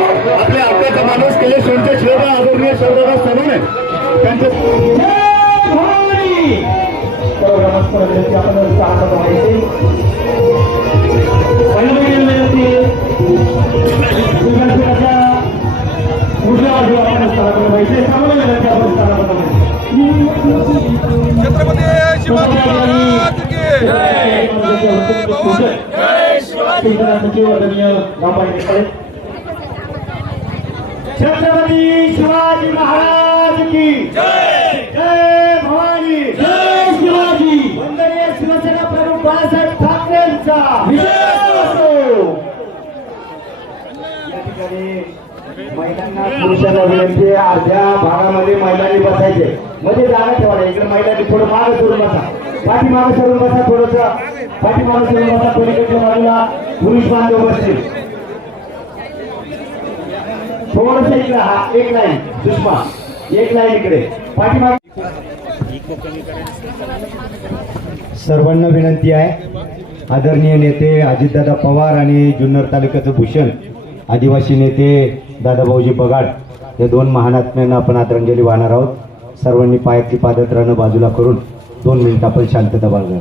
आपल्या आपल्याचा माणूस केले सोनचे शिवबा आदरणीय शौर्यराज सनोने त्यांचे छत्रपती शिवाजी महाराज की जय छत्रपती शिवाजी महाराज की जय जय भवानी जय शिवाजी वंदनीय शिवसेना प्रमुख बाळासाहेब ठाकरेंचा महिलांना पुरुषांना विनंती आहे, अर्ध्या भागामध्ये महिलांनी बसायचे म्हणजे जागा ठेवायला. इकडे महिलांनी थोडं मागे सोडून बसा, पाठीमागे सोडून बसा, थोडस पाठीमागे सोडून बसा. पलीकडच्या बाजूला पुरुष बांधव बसतील. थोडस इकडे हा एक लाईन सुषमा एक लाईन इकडे पाठीमागे. सर्वांना विनंती आहे, आदरणीय नेते अजितदादा पवार आणि जुन्नर तालुक्याचं भूषण आदिवासी नेते दादाभाऊजी पगाड या दोन महानात्म्यांना आपण आदरांजली वाहणार आहोत. सर्वांनी पायातली पादत्राणं बाजूला करून 2 मिनिटं आपण शांतता बाळगावी.